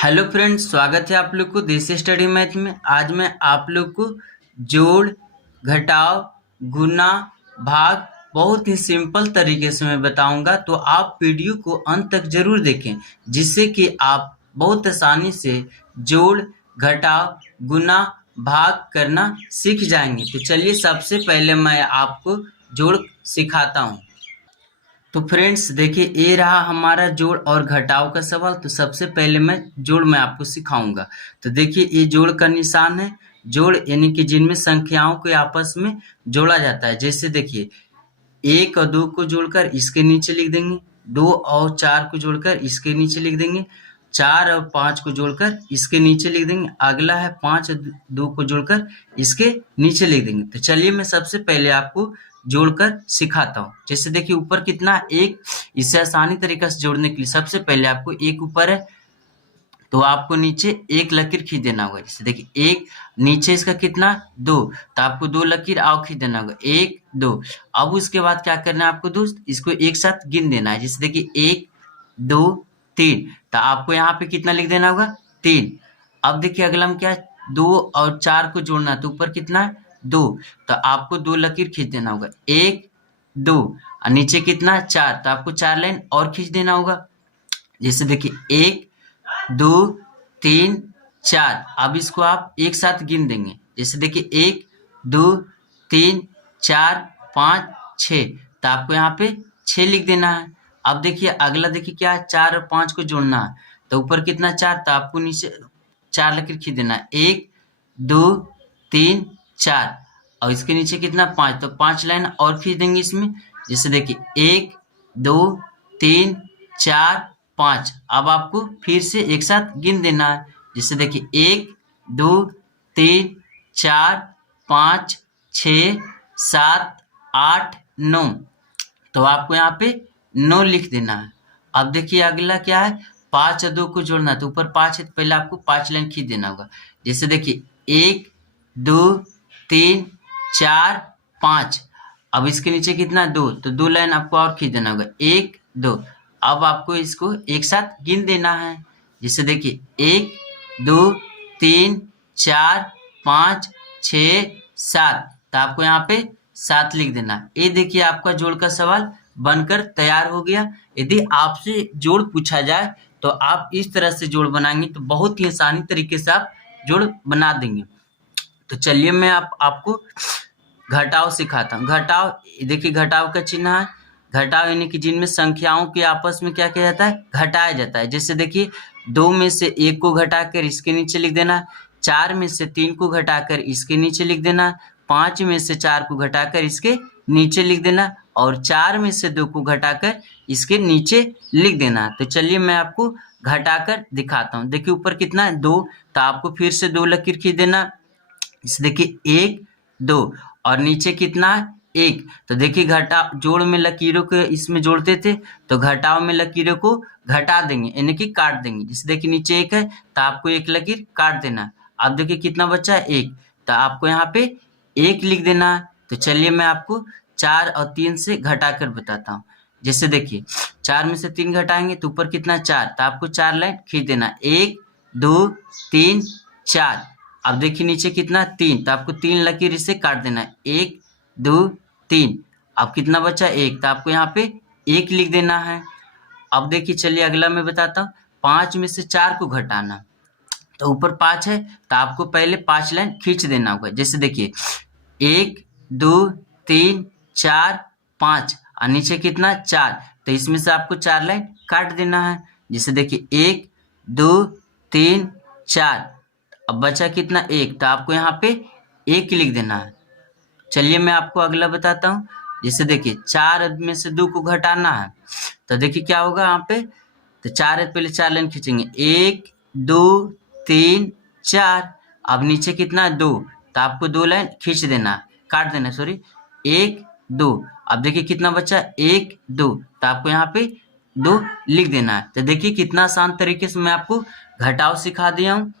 Hello friends, स्वागत है आप लोग को देसी स्टडी मैथ में। आज मैं आप लोग को जोड़, घटाव, गुना, भाग बहुत ही सिंपल तरीके से मैं बताऊंगा। तो आप वीडियो को अंत तक जरूर देखें, जिससे कि आप बहुत आसानी से जोड़, घटाव, गुना, भाग करना सीख जाएंगे। तो चलिए सबसे पहले मैं आपको जोड़ सिखाता हूँ। तो फ्रेंड्स देखिए, ये रहा हमारा जोड़ और घटाव का सवाल। तो सबसे पहले मैं आपको सिखाऊंगा। तो देखिए, ये जोड़ का निशान है। जोड़ यानी कि जिनमें संख्याओं को आपस में जोड़ा जाता है। जैसे देखिए, 1 और 2 को जोड़कर इसके नीचे लिख देंगे, 2 और 4 को जोड़कर इसके नीचे लिख देंगे, 4 और 5 को जोड़कर इसके नीचे लिख देंगे। अगला है 5 और 2 को जोड़कर इसके नीचे लिख देंगे। तो चलिए मैं सबसे पहले आपको जोड़कर सिखाता हूँ। जैसे देखिए, ऊपर कितना 1, इसे आसानी तरीके से जोड़ने के लिए सबसे पहले आपको 1 ऊपर है तो आपको नीचे 1 लकीर खींच देना होगा। जैसे देखिए, 1 नीचे इसका कितना 2, तो आपको 2 लकीर और खींच देना होगा, 1 2। अब उसके बाद क्या करना है आपको दोस्त, इसको एक साथ गिन देना है। जैसे देखिए 1 2 3, तो आपको यहाँ पे कितना लिख देना होगा 3। अब देखिए अगला में क्या है, 2 और 4 को जोड़ना है, तो ऊपर कितना है 2, तो आपको 2 लकीर खींच देना होगा, 1 2, और नीचे कितना 4, तो आपको 4 लाइन और खींच देना होगा। जैसे देखिए 1 2 3 4, अब इसको आप एक साथ गिन देंगे। जैसे देखिए 1 2 3 4 5 6, तो आपको यहाँ पे 6 लिख देना है। अब देखिए अगला, देखिए क्या है, 4 और 5 को जोड़ना है, तो ऊपर कितना 4, तो आपको नीचे 4 लकीर खींच देना है, 1 2 3 4, और इसके नीचे कितना 5, तो 5 लाइन और खींच देंगे इसमें। जैसे देखिए 1 2 3 4 5, अब आपको फिर से एक साथ गिन देना है। जैसे देखिए 1 2 3 4 5 6 7 8 9, तो आपको यहाँ पे 9 लिख देना है। अब देखिए अगला क्या है, 5 और 2 को जोड़ना है, तो ऊपर 5 है तो पहले आपको 5 लाइन खींच देना होगा। जैसे देखिए 1 2 3 4 5, अब इसके नीचे कितना 2, तो 2 लाइन आपको और खींच देना होगा, 1 2। अब आपको इसको एक साथ गिन देना है। जैसे देखिए 1 2 3 4 5 6 7, तो आपको यहाँ पे 7 लिख देना है। ये देखिए आपका जोड़ का सवाल बनकर तैयार हो गया। यदि आपसे जोड़ पूछा जाए तो आप इस तरह से जोड़ बनाएंगे तो बहुत ही आसानी तरीके से आप जोड़ बना देंगे। तो चलिए मैं आपको घटाव सिखाता हूँ। घटाव, देखिए घटाव का चिन्ह है। घटाव यानी कि जिनमें संख्याओं के आपस में क्या किया जाता है, घटाया जाता है। जैसे देखिए 2 में से 1 को घटाकर इसके नीचे लिख देना, 4 में से 3 को घटाकर इसके नीचे लिख देना, 5 में से 4 को घटाकर इसके नीचे लिख देना, और 4 में से 2 को घटाकर इसके नीचे लिख देना। तो चलिए मैं आपको घटाकर दिखाता हूँ। देखिए ऊपर कितना है 2, तो आपको फिर से 2 लकीर खींच देना। इस देखिए 1 2, और नीचे कितना है 1, तो देखिए घटा जोड़ में लकीरों को इसमें जोड़ते थे, तो घटाव में लकीरों को घटा देंगे यानी कि काट देंगे। जैसे देखिए नीचे 1 है तो आपको 1 लकीर काट देना। अब देखिए कितना बचा है 1, तो आपको यहाँ पे 1 लिख देना है। तो चलिए मैं आपको 4 और 3 से घटा कर बताता हूँ। जैसे देखिए 4 में से 3 घटाएंगे तो ऊपर कितना 4, तो आपको 4 लाइन खींच देना, 1 2 3 4। अब देखिए नीचे कितना 3, तो आपको 3 लकीर इसे काट देना है, 1 2 3। अब कितना बचा 1, तो आपको यहाँ पे 1 लिख देना है। अब देखिए चलिए अगला मैं बताता हूँ। 5 में से 4 को घटाना, तो ऊपर 5 है तो आपको पहले 5 लाइन खींच देना होगा। जैसे देखिए 1 2 3 4 5, और नीचे कितना 4, तो इसमें से आपको 4 लाइन काट देना है। जैसे देखिए 1 2 3 4, अब बचा कितना 1, तो आपको यहाँ पे 1 लिख देना है। चलिए मैं आपको अगला बताता हूँ। जैसे देखिए 4 में से 2 को घटाना है, तो देखिए क्या होगा यहाँ पे, तो 4 है पहले 4 लाइन खींचेंगे, 1 2 3 4, अब नीचे कितना है 2, तो आपको 2 लाइन खींच देना, काट देना सॉरी, 1 2। अब देखिए कितना बचा 1 2, तो आपको यहाँ पे 2 लिख देना है। तो देखिए कितना आसान तरीके से मैं आपको घटाव सिखा दिया हूँ।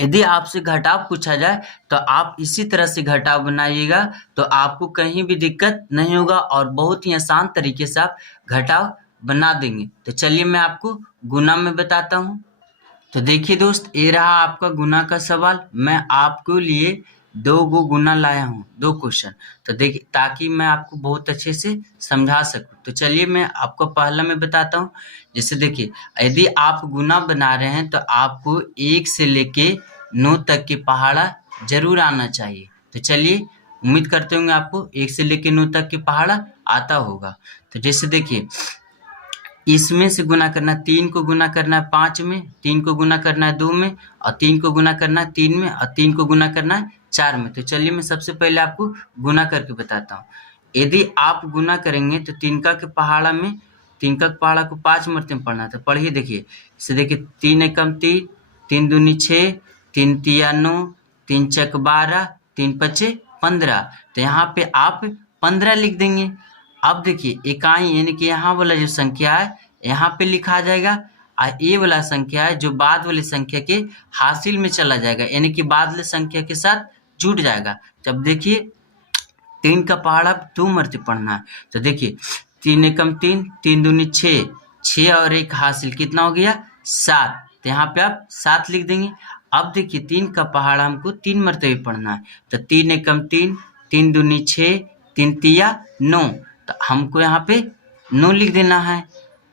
यदि आपसे घटाव पूछा जाए तो आप इसी तरह से घटाव बनाइएगा, तो आपको कहीं भी दिक्कत नहीं होगा और बहुत ही आसान तरीके से आप घटाव बना देंगे। तो चलिए मैं आपको गुना में बताता हूँ। तो देखिए दोस्त, ये रहा आपका गुना का सवाल। मैं आपके लिए 2 गो गुना लाया हूँ, 2 क्वेश्चन। तो देखिए, ताकि मैं आपको बहुत अच्छे से समझा सकूँ। तो चलिए मैं आपको पहला मैं बताता हूँ। जैसे देखिए, यदि आप गुना बना रहे हैं तो आपको 1 से लेके 9 तक के पहाड़ा जरूर आना चाहिए। तो चलिए, उम्मीद करते होंगे आपको 1 से लेके 9 तक के पहाड़ा आता होगा। तो जैसे देखिए, इसमें से गुना करना, 3 को गुना करना है 5 में, 3 को गुना करना है 2 में, और 3 को गुना करना है 3 में, और 3 को गुना करना है 4 में। तो चलिए मैं सबसे पहले आपको गुना करके बताता हूँ। यदि आप गुना करेंगे तो 3 का के पहाड़ा में, 3 का पहाड़ा को 5 मरते में पढ़ना था। पढ़िए देखिए, इसे देखिए, 3 एकम 3, 3 दूनी 6, 3 तिया 9, 3 चक 12, 3 पचे 15। तो यहाँ पे आप 15 लिख देंगे। अब देखिए, इकाई यानी कि यहाँ वाला जो संख्या है यहाँ पे लिखा जाएगा, और ये वाला संख्या है जो बाद वाली संख्या के हासिल में चला जाएगा, यानी कि बाद वाली संख्या के साथ जुड़ जाएगा। जब देखिए 3 का पहाड़ा 2 मरते पढ़ना है। तो देखिए, 3 एकम 3, 3 दूनी 6, 6 और 1 हासिल कितना हो गया 7। तो यहाँ पे आप 7 लिख देंगे। अब देखिए, 3 का पहाड़ा हमको 3 मरते पढ़ना है। तो 3 एकम 3, 3 दूनी 6, 3 तिया 9। तो हमको यहाँ पे 9 लिख देना है।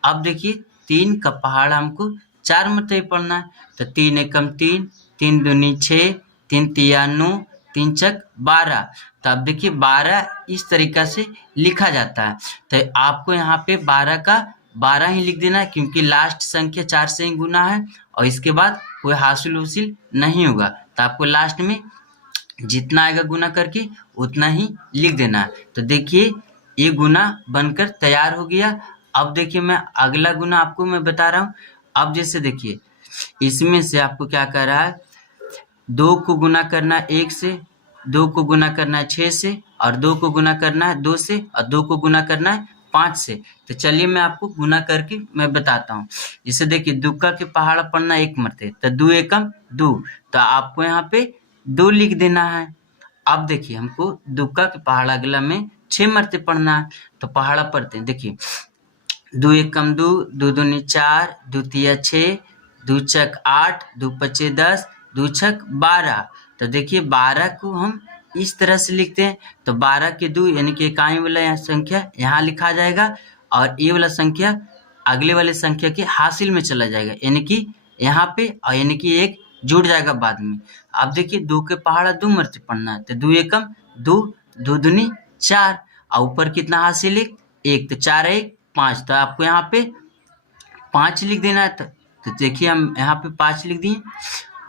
अब देखिए, 3 का पहाड़ा हमको 4 मरते पढ़ना है। तो 3 एकम 3, 3 दूनी 6, 3 तिया 9, 3 चक 12। तो अब देखिए, 12 इस तरीका से लिखा जाता है। तो आपको यहाँ पे 12 का 12 ही लिख देना है, क्योंकि लास्ट संख्या 4 से ही गुना है और इसके बाद कोई हासिल उसिल नहीं होगा। तो आपको लास्ट में जितना आएगा गुना करके उतना ही लिख देना है। तो देखिए, ये गुना बनकर तैयार हो गया। अब देखिए, मैं अगला गुना आपको मैं बता रहा हूँ। अब जैसे देखिए, इसमें से आपको क्या कर रहा है, 2 को गुना करना है 1 से, 2 को गुना करना है 6 से, और 2 को गुना करना है 2 से, और 2 को गुना करना है 5 से। तो चलिए मैं आपको गुना करके मैं बताता हूँ। जैसे देखिए, 2 का के पहाड़ा पढ़ना 1 मरते, तो 2 एकम 2। तो आपको यहाँ पे 2 लिख देना है। अब देखिए, हमको 2 का के पहाड़ा अगला में 6 मरते पढ़ना है। तो पहाड़ा पढ़ते हैं, देखिए, 2 एकम 2, 2 दूनी 4, 2 तिया 6, 2 चक 8, 2 पचे 10, 2 छक 12। तो देखिए, 12 को हम इस तरह से लिखते हैं। तो 12 के 2 यानी कि इकाई वाला संख्या यहाँ लिखा जाएगा, और ये वाला संख्या अगले वाले संख्या के हासिल में चला जाएगा, यानी कि यहाँ पे, और यानी कि 1 जुड़ जाएगा बाद में। अब देखिए, 2 के पहाड़ा 2 मरते पढ़ना है। तो 2 एकम 2, 2 दूनी 4, और ऊपर कितना हासिल 1, तो 4 1 5। तो आपको यहाँ पे 5 लिख देना है। तो देखिए, हम यहाँ पे 5 लिख दिए।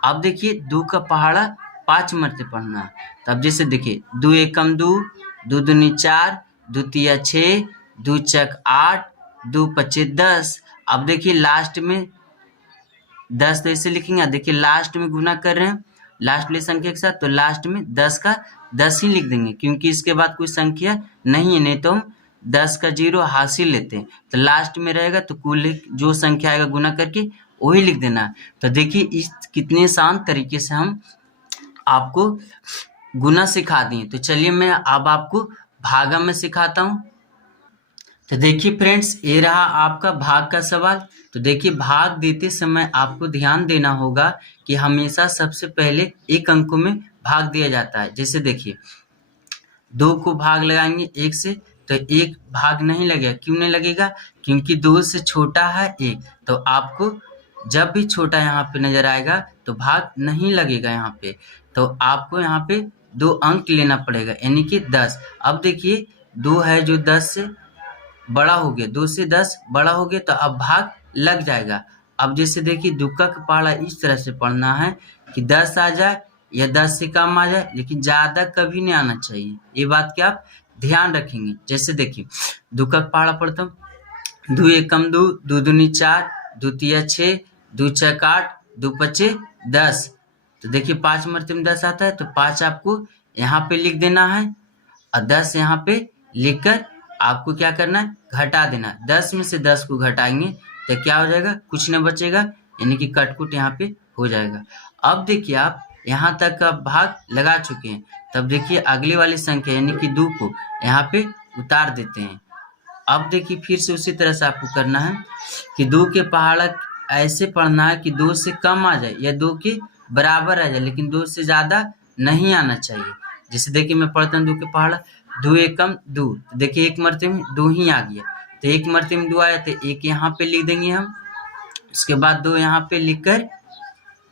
अब देखिए, 2 का पहाड़ा 5 मरते पढ़ना है। तो अब जैसे देखिए, 2 एकम 2, 2 दूनी 4, 2 तिया 6, 2 चक 8, 2 पचे 10। अब देखिए, लास्ट में 10 तो ऐसे लिखेंगे। देखिए, लास्ट में गुना कर रहे हैं लास्ट वाली संख्या के साथ, तो लास्ट में 10 का 10 ही लिख देंगे, क्योंकि इसके बाद कोई संख्या नहीं है, नहीं तो हम 10 का 0 हासिल लेते हैं। तो लास्ट में रहेगा, तो कुल जो संख्या आएगा गुना करके वही लिख देना। तो देखिए, इस कितने आसान तरीके से हम आपको गुना सिखा दिए। तो चलिए मैं अब आपको भागा में सिखाता हूँ। तो देखिए फ्रेंड्स, ये रहा आपका भाग का सवाल। तो देखिए, भाग देते समय आपको ध्यान देना होगा कि हमेशा सबसे पहले एक अंकों में भाग दिया जाता है। जैसे देखिए, 2 को भाग लगाएंगे 1 से, तो 1 भाग नहीं लगेगा। क्यों नहीं लगेगा? क्योंकि 2 से छोटा है 1। तो आपको जब भी छोटा यहाँ पे नजर आएगा तो भाग नहीं लगेगा यहाँ पे। तो आपको यहाँ पे 2 अंक लेना पड़ेगा, यानी कि 10। अब देखिए, 2 है जो 10 से बड़ा हो गया, 2 से 10 बड़ा हो गया, तो अब भाग लग जाएगा। अब जैसे देखिए, 2 का पहाड़ा इस तरह से पढ़ना है कि 10 आ जाए या 10 से कम आ जाए, लेकिन ज़्यादा कभी नहीं आना चाहिए। ये बात की आप ध्यान रखेंगे। जैसे देखिए, 2 का पहाड़ा पढ़ता हूँ, 2 एकम 2, 2 दूनी 4, 2 तिया 6, 2 चक 8, 2 पचे 10। तो देखिए, 5 मरते में 10 आता है, तो 5 आपको यहाँ पे लिख देना है, और 10 यहाँ पे लिखकर आपको क्या करना है, घटा देना। 10 में से 10 को घटाएंगे तो क्या हो जाएगा, कुछ नहीं बचेगा, यानी कि कटकुट यहाँ पे हो जाएगा। अब देखिए, आप यहाँ तक का भाग लगा चुके हैं। तब देखिए, अगली वाली संख्या यानी कि 2 को यहाँ पे उतार देते हैं। अब देखिए, फिर से उसी तरह से आपको करना है कि 2 के पहाड़ा ऐसे पढ़ना है कि 2 से कम आ जाए या 2 के बराबर आ जाए, लेकिन 2 से ज़्यादा नहीं आना चाहिए। जैसे देखिए मैं पढ़ता हूँ 2 के पहाड़ा, 2 एकम 2, देखिए एक मरते में 2 ही आ गया, तो एक मरते में 2 आया तो एक यहाँ पे लिख देंगे हम, उसके बाद 2 यहाँ पे लिखकर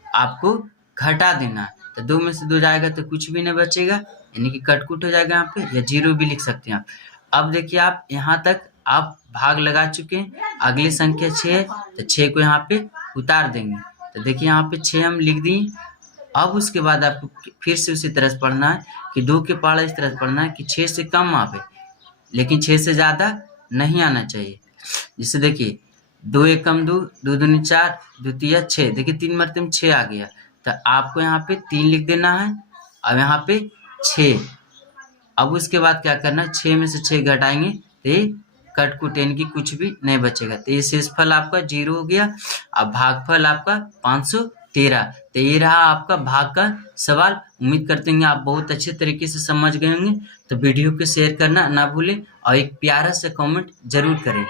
आपको घटा देना है। तो 2 में से 2 जाएगा तो कुछ भी नहीं बचेगा, यानी कि कटकुट हो जाएगा यहाँ पे, या 0 भी लिख सकते हैं आप। अब देखिए आप यहाँ तक आप भाग लगा चुके हैं, अगली संख्या 6 है तो 6 को यहाँ पे उतार देंगे। तो देखिए यहाँ पे 6 हम लिख दिए। अब उसके बाद आपको फिर से उसी तरह से पढ़ना है कि 2 के पहाड़ा इस तरह से पढ़ना है कि 6 से कम आवे, लेकिन 6 से ज़्यादा नहीं आना चाहिए। जैसे देखिए 2 एकम 2, 2 दूनी 4, 2 तिया 6, देखिए 3 मरते में 6 आ गया, तो आपको यहाँ पे 3 लिख देना है, अब यहाँ पे 6। अब उसके बाद क्या करना है, 6 में से 6 घटाएंगे तो ये कटकुट यानी कि कुछ भी नहीं बचेगा, तो ये शेषफल आपका 0 हो गया। अब भागफल आपका 513। तो ये रहा आपका भाग का सवाल। उम्मीद करते हैं आप बहुत अच्छे तरीके से समझ गए होंगे। तो वीडियो को शेयर करना ना भूलें और एक प्यारा सा कमेंट जरूर करें।